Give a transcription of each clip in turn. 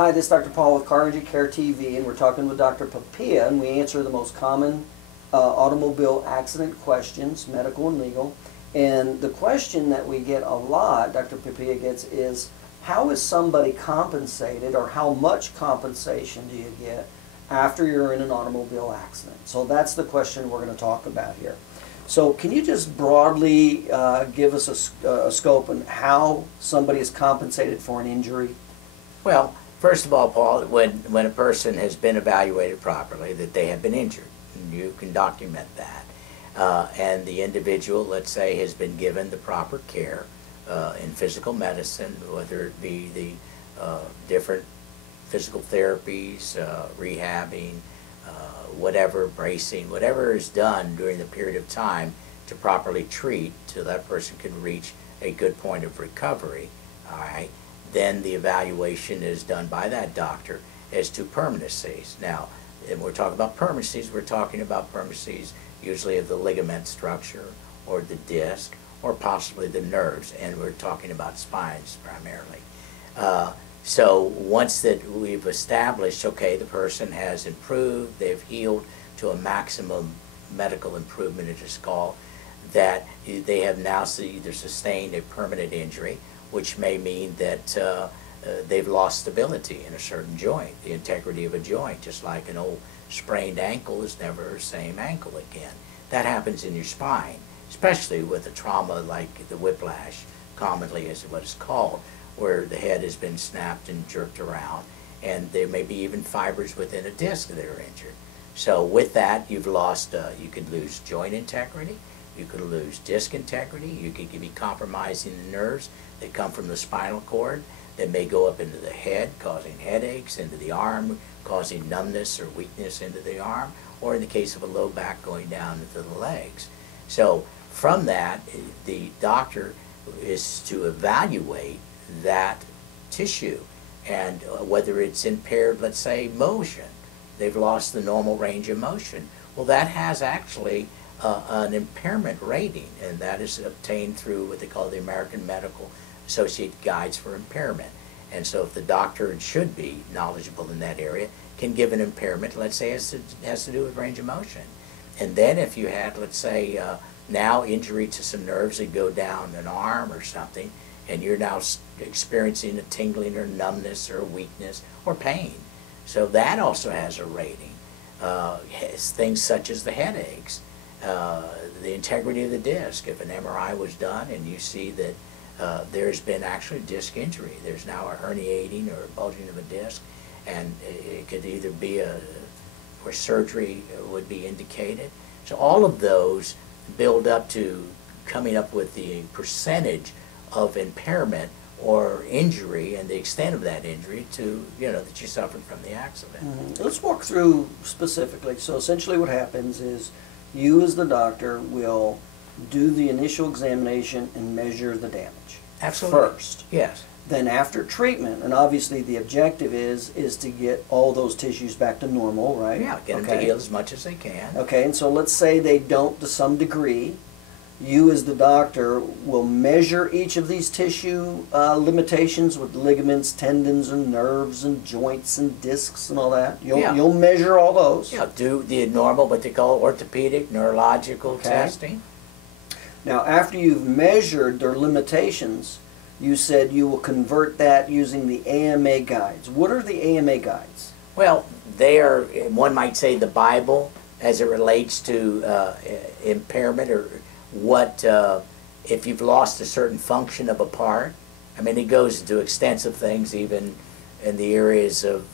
Hi, this is Dr. Paul with Carnegie Care TV, and we're talking with Dr. Papia, and we answer the most common automobile accident questions, medical and legal. And the question that we get a lot, Dr. Papia gets, is how is somebody compensated, or how much compensation do you get after you're in an automobile accident? So that's the question we're going to talk about here. So can you just broadly give us a scope on how somebody is compensated for an injury? Well, first of all, Paul, when a person has been evaluated properly, that they have been injured, you can document that. And the individual, let's say, has been given the proper care in physical medicine, whether it be the different physical therapies, rehabbing, whatever, bracing, whatever is done during the period of time to properly treat till that person can reach a good point of recovery, all right? Then the evaluation is done by that doctor as to permanencies. Now, when we're talking about permanencies, we're talking about permanencies usually of the ligament structure or the disc or possibly the nerves, and we're talking about spines primarily. So once that we've established, okay, the person has improved, they've healed to a maximum medical improvement, it is called, that they have now either sustained a permanent injury, which may mean that they've lost stability in a certain joint, the integrity of a joint, just like an old sprained ankle is never the same ankle again. That happens in your spine, especially with a trauma like the whiplash, commonly is what it's called, where the head has been snapped and jerked around, and there may be even fibers within a disc that are injured. So with that, you've lost, you could lose joint integrity, you could lose disc integrity, you could be compromising the nerves that come from the spinal cord that may go up into the head, causing headaches, into the arm, causing numbness or weakness into the arm, or in the case of a low back, going down into the legs. So from that, the doctor is to evaluate that tissue and whether it's impaired, let's say, motion. They've lost the normal range of motion. Well, that has actually an impairment rating, and that is obtained through what they call the American Medical Association Guides for Impairment. And so if the doctor, and should be knowledgeable in that area, can give an impairment, let's say has to do with range of motion. And then if you had, let's say, now injury to some nerves that go down an arm or something, and you're now experiencing a tingling or numbness or weakness or pain. So that also has a rating. Things such as the headaches, the integrity of the disc. If an MRI was done and you see that there's been actually disc injury, there's now a herniating or a bulging of a disc, and it could either be where surgery would be indicated. So all of those build up to coming up with the percentage of impairment or injury and the extent of that injury to, that you suffered from the accident. Mm-hmm. Let's walk through specifically. So essentially what happens is you as the doctor will do the initial examination and measure the damage. Absolutely. First. Yes. Then after treatment, and obviously the objective is to get all those tissues back to normal, right? Yeah, get them to heal as much as they can. Okay, and so let's say they don't to some degree. You as the doctor will measure each of these tissue limitations with ligaments, tendons, and nerves, and joints, and discs, and all that. You'll measure all those. Yeah, do the normal, what they call orthopedic, neurological testing. Now, after you've measured their limitations, you said you will convert that using the AMA guides. What are the AMA guides? Well, they are, one might say, the Bible as it relates to impairment, or what, if you've lost a certain function of a part. I mean, it goes into extensive things, even in the areas of,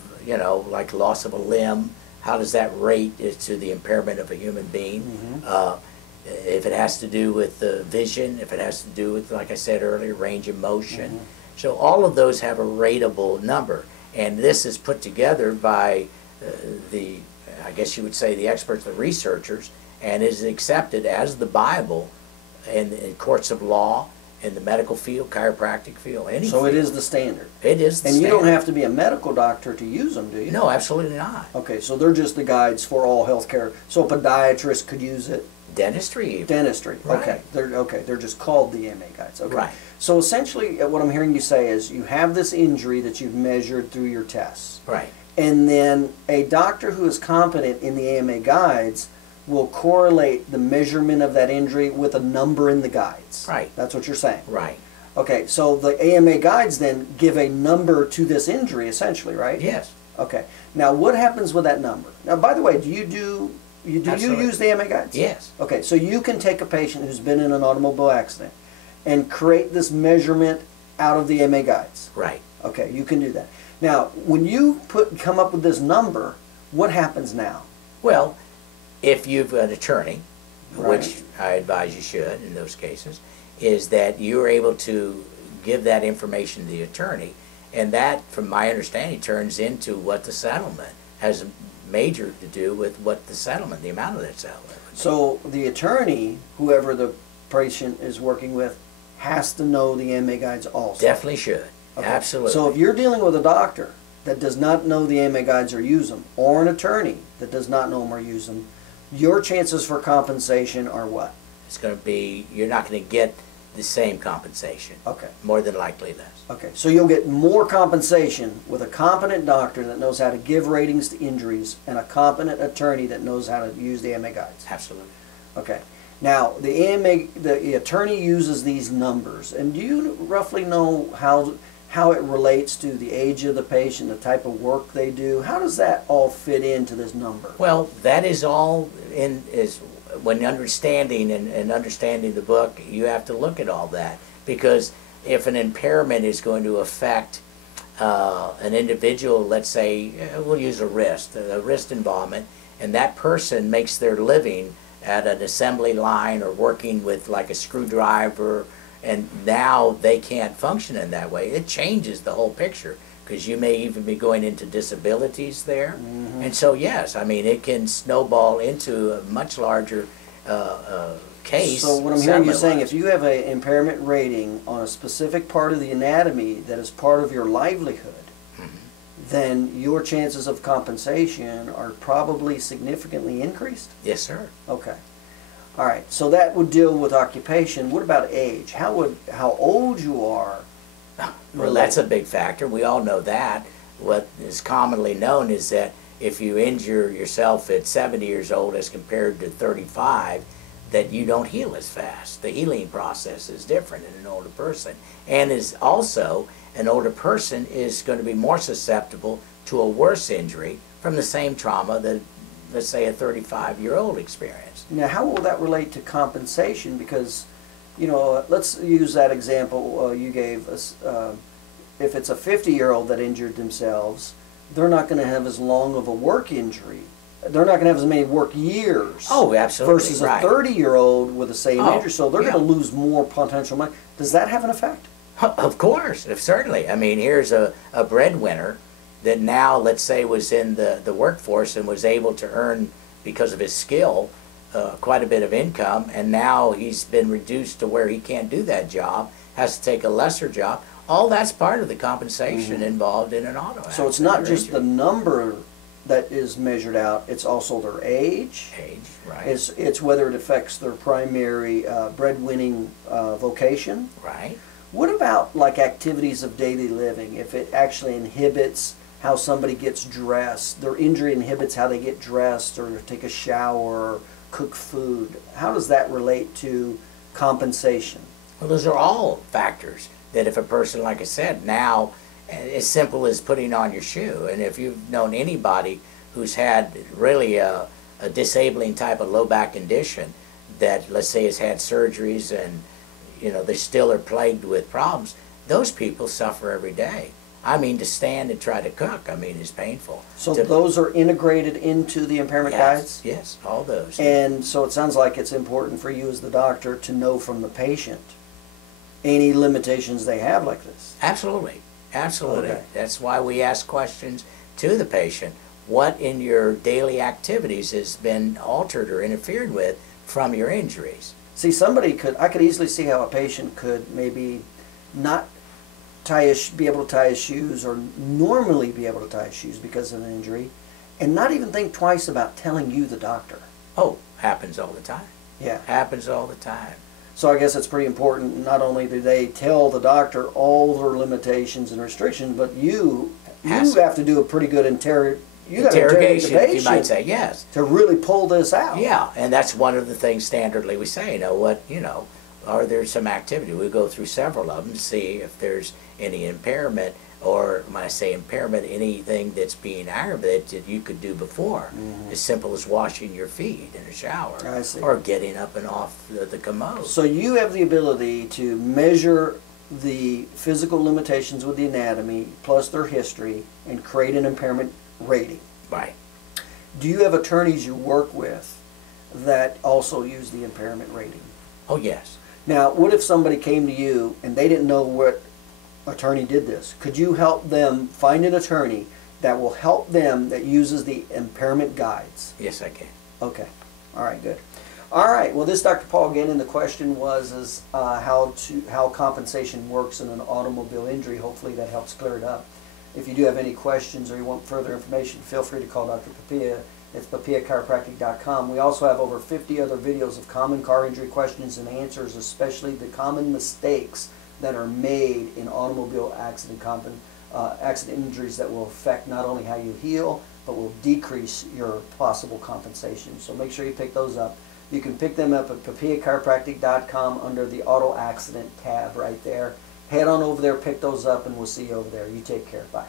like loss of a limb. How does that rate to the impairment of a human being? Mm-hmm. If it has to do with vision, if it has to do with, like I said earlier, range of motion. Mm-hmm. So all of those have a rateable number. And this is put together by I guess you would say, the experts, the researchers, and is accepted as the Bible in courts of law, in the medical field, chiropractic field, any So field. it is the standard. It is the standard. And you don't have to be a medical doctor to use them, do you? No, absolutely not. Okay, so they're just the guides for all healthcare. So a podiatrist could use it? Dentistry even. Dentistry, Right. okay. They're just called the AMA guides. Okay. Right. So essentially, what I'm hearing you say is you have this injury that you've measured through your tests. Right. And then a doctor who is competent in the AMA guides will correlate the measurement of that injury with a number in the guides. Right. That's what you're saying. Right. Okay, so the AMA guides then give a number to this injury, essentially, right? Yes. Okay. Now, what happens with that number? Now, by the way, do you Absolutely. use the AMA guides? Yes. Okay, so you can take a patient who's been in an automobile accident and create this measurement out of the AMA guides. Right. Okay, you can do that. Now, when you come up with this number, what happens now? Well, if you've an attorney, Right. which I advise you should in those cases, is that you're able to give that information to the attorney, and that, from my understanding, turns into what the settlement has major to do with what the settlement, the amount of that settlement would be. So the attorney, whoever the patient is working with, has to know the AMA guides also. Definitely should. Okay. Absolutely. So if you're dealing with a doctor that does not know the AMA guides or use them, or an attorney that does not know them or use them, your chances for compensation are what? It's going to be, you're not going to get the same compensation. Okay. More than likely less. Okay, so you'll get more compensation with a competent doctor that knows how to give ratings to injuries and a competent attorney that knows how to use the AMA guides. Absolutely. Okay. Now, the attorney uses these numbers, and do you roughly know how it relates to the age of the patient, the type of work they do? How does that all fit into this number? Well, that is all when understanding and understanding the book, you have to look at all that, because if an impairment is going to affect an individual, let's say, we'll use a wrist involvement, and that person makes their living at an assembly line or working with like a screwdriver, and now they can't function in that way, it changes the whole picture, because you may even be going into disabilities there. Mm-hmm. And so, yes, I mean, it can snowball into a much larger case. So what I'm hearing you saying, settlement-wise. if you have an impairment rating on a specific part of the anatomy that is part of your livelihood, then your chances of compensation are probably significantly increased? Yes, sir. Okay. All right. So that would deal with occupation. What about age? How old you are? Well, that's a big factor. We all know that. What is commonly known is that if you injure yourself at 70 years old as compared to 35, that you don't heal as fast. The healing process is different in an older person. And is also, an older person is going to be more susceptible to a worse injury from the same trauma that, let's say, a 35-year-old experienced. Now, how will that relate to compensation? Because, you know, let's use that example you gave us. If it's a 50-year-old that injured themselves, they're not going to have as long of a work injury. They're not going to have as many work years. Oh, absolutely. Versus right. a 30-year-old with the same injury, so they're yeah. going to lose more potential money. Does that have an effect? Of course, certainly. I mean, here's a breadwinner that now, let's say, was in the workforce and was able to earn, because of his skill, quite a bit of income, and now he's been reduced to where he can't do that job, has to take a lesser job. All that's part of the compensation involved in an auto accident. So it's not or just the injury. number that is measured out, it's also their age. Age, right. It's whether it affects their primary breadwinning vocation. Right. What about like activities of daily living? If it actually inhibits how somebody gets dressed, their injury inhibits how they get dressed or take a shower or cook food, how does that relate to compensation? Well, those are all factors that if a person, like I said, now, as simple as putting on your shoe, and if you've known anybody who's had really a disabling type of low back condition that, let's say, has had surgeries and, you know, they still are plagued with problems, those people suffer every day. I mean, to stand and try to cook, I mean, is painful. So those are integrated into the impairment guides? Yes, all those. And so it sounds like it's important for you as the doctor to know from the patient any limitations they have like this. Absolutely. Absolutely. Okay. That's why we ask questions to the patient. What in your daily activities has been altered or interfered with from your injuries? See, I could easily see how a patient could maybe not be able to tie his shoes or normally be able to tie his shoes because of an injury and not even think twice about telling you, the doctor. Oh, happens all the time. Yeah. Happens all the time. So I guess it's pretty important. Not only do they tell the doctor all their limitations and restrictions, but you have to do a pretty good interrogation, if you might say, yes, to really pull this out. Yeah, and that's one of the things standardly we say. Are there some activity? We go through several of them to see if there's any impairment, or when I say impairment, anything that's being aggravated that you could do before, as simple as washing your feet in a shower, I see. or getting up and off the commode. So you have the ability to measure the physical limitations with the anatomy plus their history and create an impairment rating. Right. Do you have attorneys you work with that also use the impairment rating? Oh, yes. Now, what if somebody came to you and they didn't know what attorney did this? Could you help them find an attorney that will help them that uses the impairment guides? Yes, I can. Okay. All right, good. All right. Well, this is Dr. Paul again, and the question was how compensation works in an automobile injury. Hopefully that helps clear it up. If you do have any questions or you want further information, feel free to call Dr. Papia. It's papiachiropractic.com. We also have over 50 other videos of common car injury questions and answers, especially the common mistakes that are made in automobile accident injuries that will affect not only how you heal, but will decrease your possible compensation. So make sure you pick those up. You can pick them up at papiachiropractic.com under the auto accident tab right there. Head on over there, pick those up, and we'll see you over there. You take care. Bye.